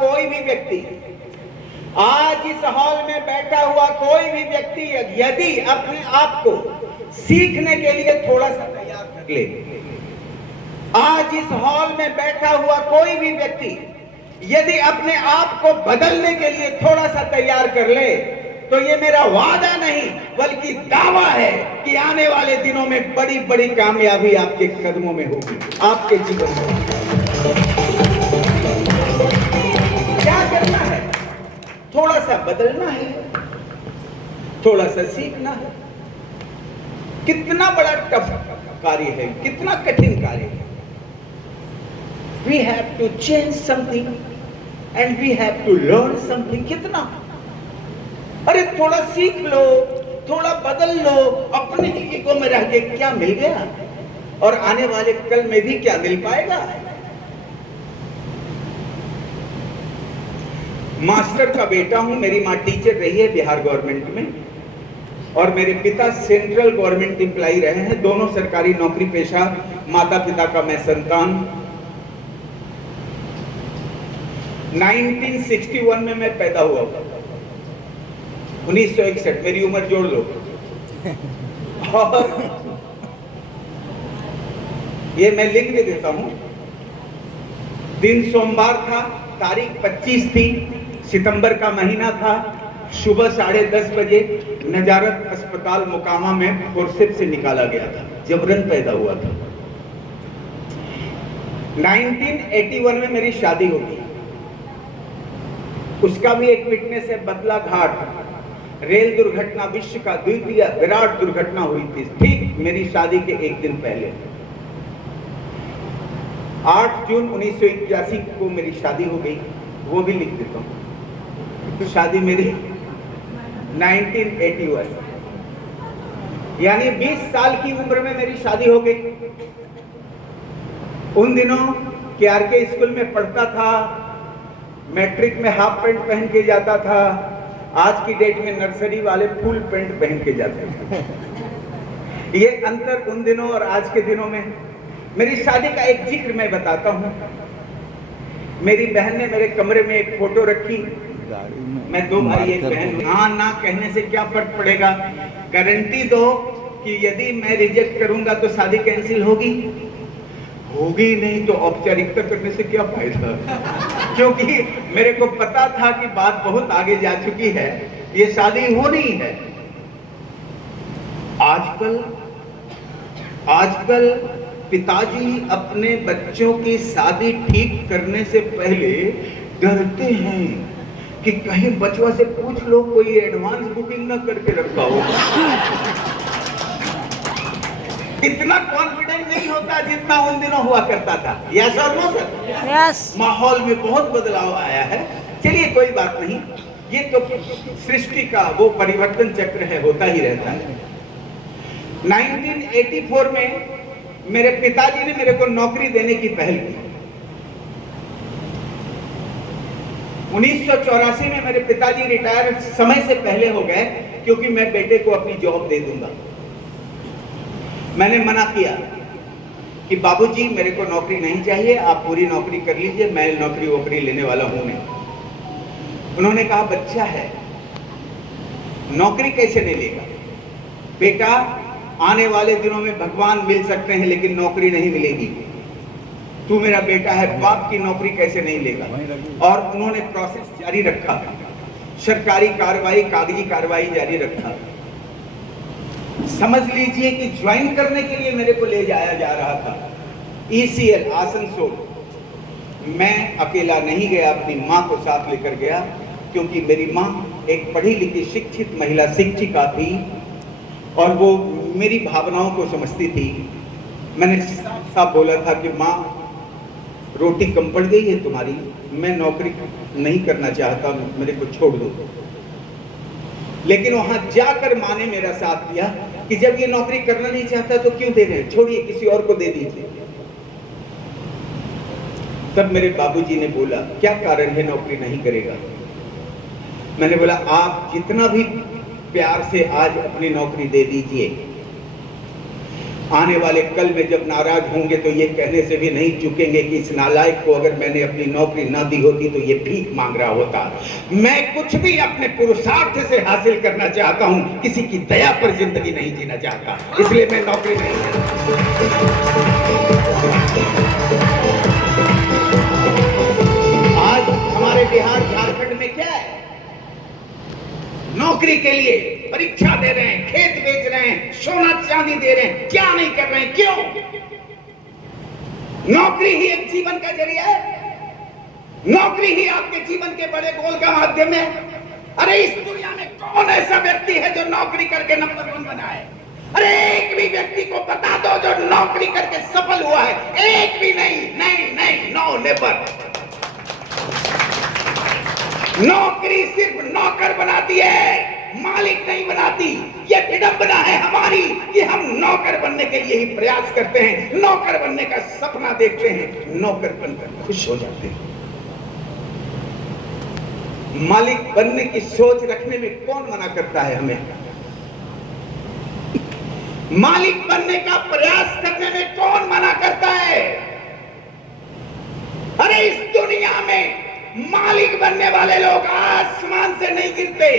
कोई भी व्यक्ति, आज इस हॉल में बैठा हुआ कोई भी व्यक्ति यदि अपने आप को सीखने के लिए थोड़ा सा तैयार कर ले, आज इस हॉल में बैठा हुआ कोई भी व्यक्ति यदि अपने आप को बदलने के लिए थोड़ा सा तैयार कर ले, तो ये मेरा वादा नहीं बल्कि दावा है कि आने वाले दिनों में बड़ी बड़ी कामयाबी आपके कदमों में होगी, आपके जीवन में। क्या करना है? थोड़ा सा बदलना है, थोड़ा सा सीखना है। कितना बड़ा टफ कार्य है, कितना कठिन कार्य है। We have to change something and we have to learn something. कितना, अरे थोड़ा सीख लो, थोड़ा बदल लो। अपने ईगो में रह के क्या मिल गया और आने वाले कल में भी क्या मिल पाएगा। मास्टर का बेटा हूं, मेरी मां टीचर रही है बिहार गवर्नमेंट में और मेरे पिता सेंट्रल गवर्नमेंट एम्प्लॉय रहे हैं। दोनों सरकारी नौकरी पेशा, माता पिता का मैं संतान। 1961 में मैं पैदा हुआ, 1961, मेरी उम्र जोड़ लो। और ये मैं लिख के देता हूं, दिन सोमवार था, तारीख 25 थी, सितंबर का महीना था, सुबह 10:30 बजे नजारत अस्पताल मोकामा में फोर्सेप से निकाला गया था, जबरन पैदा हुआ था। 1981 में मेरी शादी होगी, उसका भी एक विटनेस है। बदला घाट रेल दुर्घटना, विश्व का द्वितीय विराट दुर्घटना हुई थी ठीक मेरी शादी के एक दिन पहले। 8 जून 1981 को मेरी शादी हो गई, वो भी लिख देता हूँ। शादी मेरी 1981, यानी 20 साल की उम्र में मेरी शादी हो गई। उन दिनों KRK स्कूल में पढ़ता था, मैट्रिक में हाफ पैंट पहन के जाता था, आज की डेट में नर्सरी वाले फुल पैंट पहन के जाते हैं। ये अंतर उन दिनों और आज के दिनों में। मेरी शादी का एक जिक्र मैं बताता हूँ। मेरी बहन ने मेरे कमरे में एक फोटो रखी, मैं 2 भाई 1 बहन। हाँ ना कहने से क्या फर्क पड़ेगा, गारंटी दो कि यदि मैं रिजेक्ट करूंगा तो शादी कैंसिल होगी, होगी नहीं तो औपचारिकता करने से क्या फायदा। क्योंकि मेरे को पता था कि बात बहुत आगे जा चुकी है, ये शादी होनी है। आजकल पिताजी अपने बच्चों की शादी ठीक करने से पहले डरते हैं कि कहीं बचवा से पूछ लो कोई एडवांस बुकिंग ना करके रखा हो। इतना कॉन्फिडेंट नहीं होता जितना उन दिनों हुआ करता था। यस और नो सर? यस। माहौल में बहुत बदलाव आया है। चलिए कोई बात नहीं, ये तो सृष्टि का वो परिवर्तन चक्र है, होता ही रहता है। 1984 में मेरे पिताजी ने मेरे को नौकरी देने की पहल की। 1984 में मेरे पिताजी रिटायर समय से पहले हो गए क्योंकि मैं बेटे को अपनी जॉब दे दूंगा। मैंने मना किया कि बाबूजी मेरे को नौकरी नहीं चाहिए, आप पूरी नौकरी कर लीजिए, मैं नौकरी वोकरी लेने वाला हूं नहीं। उन्होंने कहा बच्चा है, नौकरी कैसे नहीं लेगा बेटा, आने वाले दिनों में भगवान मिल सकते हैं लेकिन नौकरी नहीं मिलेगी। तू मेरा बेटा है, बाप की नौकरी कैसे नहीं लेगा। और उन्होंने प्रोसेस जारी रखा, सरकारी कार्रवाई, कागजी कार्रवाई जारी रखा। समझ लीजिए कि ज्वाइन करने के लिए मेरे को ले जाया जा रहा था ECL आसनसोल। मैं अकेला नहीं गया, अपनी माँ को साथ लेकर गया क्योंकि मेरी माँ एक पढ़ी लिखी शिक्षित महिला शिक्षिका थी और वो मेरी भावनाओं को समझती थी। मैंने साफ बोला था कि माँ रोटी कम पड़ गई है तुम्हारी, मैं नौकरी नहीं करना चाहता, मेरे को छोड़ दो। लेकिन वहां जाकर माँ ने मेरा साथ दिया कि जब ये नौकरी करना नहीं चाहता तो क्यों दे रहे, छोड़िए किसी और को दे दीजिए। तब मेरे बाबूजी ने बोला क्या कारण है नौकरी नहीं करेगा। मैंने बोला आप जितना भी प्यार से आज अपनी नौकरी दे दीजिए, आने वाले कल में जब नाराज होंगे तो ये कहने से भी नहीं चूकेंगे कि इस नालायक को अगर मैंने अपनी नौकरी ना दी होती तो ये भीख मांग रहा होता। मैं कुछ भी अपने पुरुषार्थ से हासिल करना चाहता हूं, किसी की दया पर जिंदगी नहीं जीना चाहता, इसलिए मैं नौकरी नहीं आज हमारे बिहार झारखंड में क्या है, नौकरी के लिए परीक्षा दे रहे हैं, खेत बेच रहे हैं, सोना चांदी दे रहे हैं, क्या नहीं कर रहे हैं, क्यों? नौकरी ही एक जीवन का जरिया है, नौकरी ही आपके जीवन के बड़े गोल का माध्यम है। अरे इस दुनिया में कौन ऐसा व्यक्ति है जो नौकरी करके नंबर 1 बना है? अरे एक भी व्यक्ति को बता दो जो नौकरी करके सफल हुआ है, एक भी नहीं, नहीं नहीं, नो नेवर। नौकरी सिर्फ नौकर बनाती है, मालिक नहीं बनाती। ये विडंबना है हमारी कि हम नौकर बनने के लिए ही प्रयास करते हैं, नौकर बनने का सपना देखते हैं, नौकर बनकर खुश हो जाते हैं। मालिक बनने की सोच रखने में कौन मना करता है हमें? मालिक बनने का प्रयास करने में कौन मना करता है? अरे इस दुनिया में मालिक बनने वाले लोग आसमान से नहीं गिरते,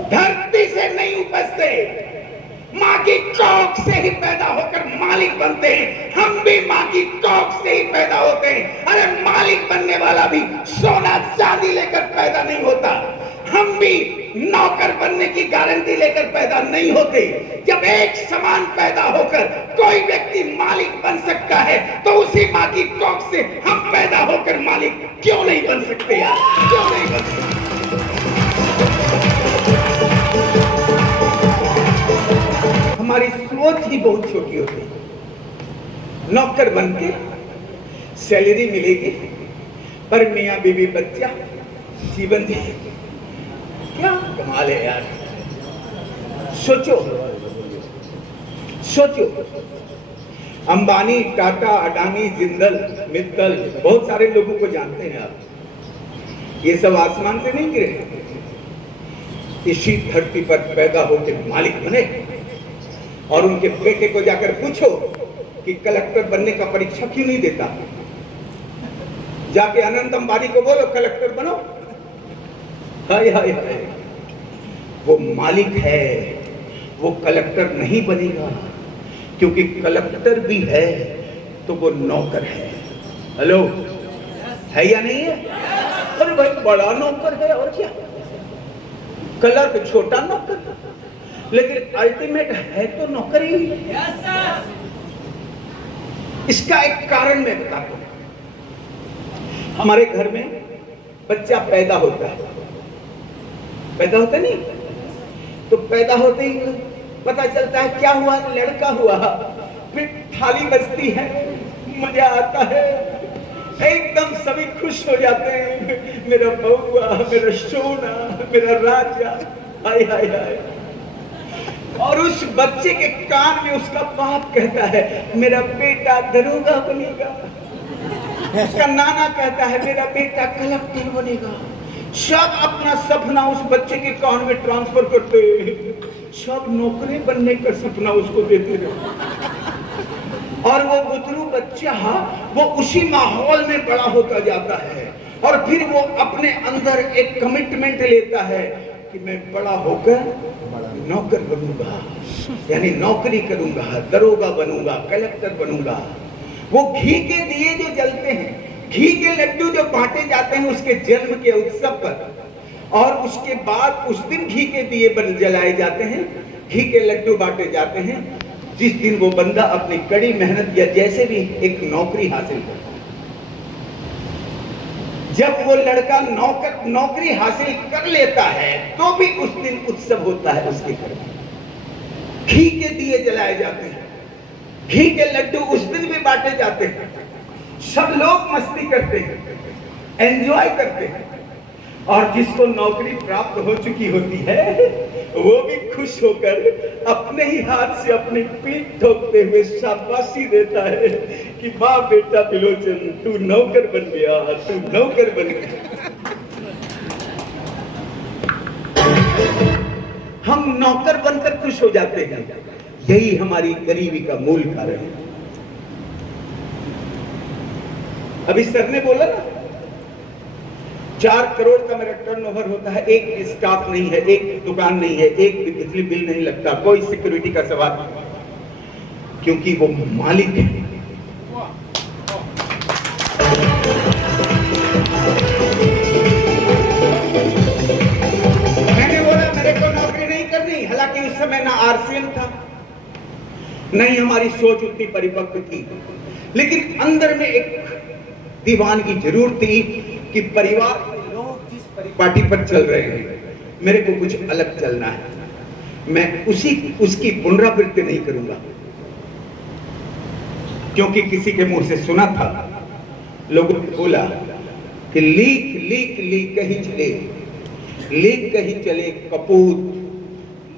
धरती से नहीं उपजते, मां की कोख से ही पैदा होकर मालिक बनते हैं। हम भी मां की कोख से ही पैदा होते हैं। अरे मालिक बनने वाला भी सोना चांदी लेकर पैदा नहीं होता, हम भी नौकर बनने की गारंटी लेकर पैदा नहीं होते। जब एक समान पैदा होकर कोई व्यक्ति मालिक बन सकता है तो उसी मां की कोख से हम पैदा होकर मालिक क्यों नहीं बन सकते यार? क्यों नहीं बन सकते? हमारी सोच ही बहुत छोटी होती है। नौकर बन के सैलरी मिलेगी, पर मियां बीवी बच्चा जीवन जी, क्या कमाल है यार। सोचो सोचो, अंबानी, टाटा, अडानी, जिंदल, मित्तल, बहुत सारे लोगों को जानते हैं आप। ये सब आसमान से नहीं गिरे, इसी धरती पर पैदा होकर मालिक बने। और उनके बेटे को जाकर पूछो कि कलेक्टर बनने का परीक्षा क्यों नहीं देता, जाके अनंत अंबानी को बोलो कलेक्टर बनो। हाय हाय हाय, वो मालिक है, वो कलेक्टर नहीं बनेगा, क्योंकि कलेक्टर भी है तो वो नौकर है। हेलो, है या नहीं है? अरे भाई बड़ा नौकर है और क्या, क्लर्क छोटा नौकर, लेकिन अल्टीमेट है तो नौकर ही। इसका एक कारण मैं बताता हूं। हमारे घर में बच्चा पैदा होता है, पैदा होता नहीं तो पैदा होते ही पता चलता है क्या हुआ, लड़का हुआ, फिर थाली बजती है, मजा आता है, एकदम सभी खुश हो जाते हैं, मेरा बउआ, मेरा सोना, मेरा राजा, हाय हाय हाय। और उस बच्चे के कान में उसका बाप कहता है मेरा बेटा दरोगा बनेगा, उसका नाना कहता है मेरा बेटा कलेक्टर बनेगा। सब अपना सपना उस बच्चे के कान में ट्रांसफर करते, सब नौकरी बनने का सपना उसको देते रहे। और वो बुतरू बच्चा वो उसी माहौल में बड़ा होता जाता है, और फिर वो अपने अंदर एक कमिटमेंट लेता है कि मैं बड़ा होकर नौकर बनूंगा, यानी नौकरी करूंगा, दरोगा बनूंगा, कलेक्टर बनूंगा। वो घी के दिए जो जलते हैं, घी के लड्डू जो बांटे जाते हैं उसके जन्म के उत्सव पर, और उसके बाद उस दिन घी के दिए बन जलाए जाते हैं, घी के लड्डू बांटे जाते हैं जिस दिन वो बंदा अपनी कड़ी मेहनत या जैसे भी एक नौकरी हासिल करता है। जब वो लड़का नौकरी हासिल कर लेता है तो भी उस दिन उत्सव होता है उसके घर में, घी के दिए जलाए जाते हैं, घी के लड्डू उस दिन भी बांटे जाते हैं, सब लोग मस्ती करते हैं, एंजॉय करते हैं। और जिसको नौकरी प्राप्त हो चुकी होती है वो भी खुश होकर अपने ही हाथ से अपनी पीठ ठोकते हुए शाबाशी देता है कि वाह बेटा बिलोचन, तू नौकर बन गया, तू नौकर बन गया। हम नौकर बनकर खुश हो जाते हैं। यही हमारी गरीबी का मूल कारण है। अभी सर ने बोला ना, 4 करोड़ का मेरा टर्नओवर होता है, एक स्टाफ नहीं है, एक दुकान नहीं है, एक भी बिजली बिल नहीं लगता, कोई सिक्योरिटी का सवाल, क्योंकि वो मालिक है। मैंने बोला मेरे को नौकरी नहीं करनी, हालांकि उस समय ना आरसीएम था, नहीं हमारी सोच उतनी परिपक्व थी, लेकिन अंदर में एक दीवानगी जरूर थी कि परिवार के लोग जिस पार्टी पर चल रहे हैं, मेरे को कुछ अलग चलना है, मैं उसकी पुनरावृत्ति नहीं करूंगा। क्योंकि किसी के मुंह से सुना था, लोगों ने बोला कि लीक लीक लीक कहीं चले, लीक कहीं चले कपूत,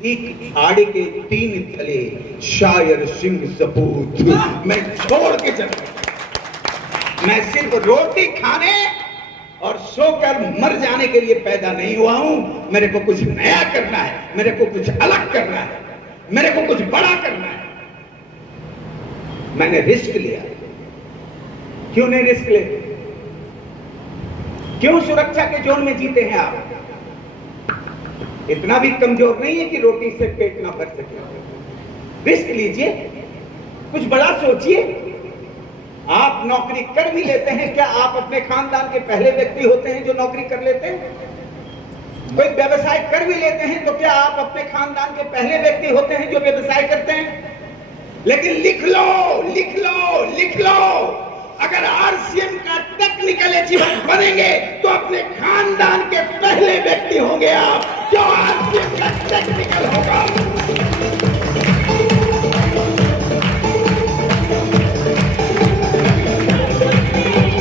लीक आड़े के 3 चले, शायर सिंह सपूत। मैं छोड़ के चला, मैं सिर्फ रोटी खाने और सोकर मर जाने के लिए पैदा नहीं हुआ हूं। मेरे को कुछ नया करना है, मेरे को कुछ अलग करना है, मेरे को कुछ बड़ा करना है। मैंने रिस्क लिया। क्यों नहीं रिस्क ले? क्यों सुरक्षा के जोन में जीते हैं आप? इतना भी कमजोर नहीं है कि रोटी से पेट ना भर सके। रिस्क लीजिए, कुछ बड़ा सोचिए। आप नौकरी कर भी लेते हैं, क्या आप अपने खानदान के पहले व्यक्ति होते हैं जो नौकरी कर लेते हैं? कोई व्यवसाय कर भी लेते हैं तो क्या आप अपने खानदान के पहले व्यक्ति होते हैं जो व्यवसाय करते हैं? लेकिन लिख लो, लिख लो, लिख लो, अगर आरसीएम का टेक्निकल अचीवर बनेंगे तो अपने खानदान के पहले व्यक्ति होंगे आप जो आरसीएम का टेक्निकल होगा।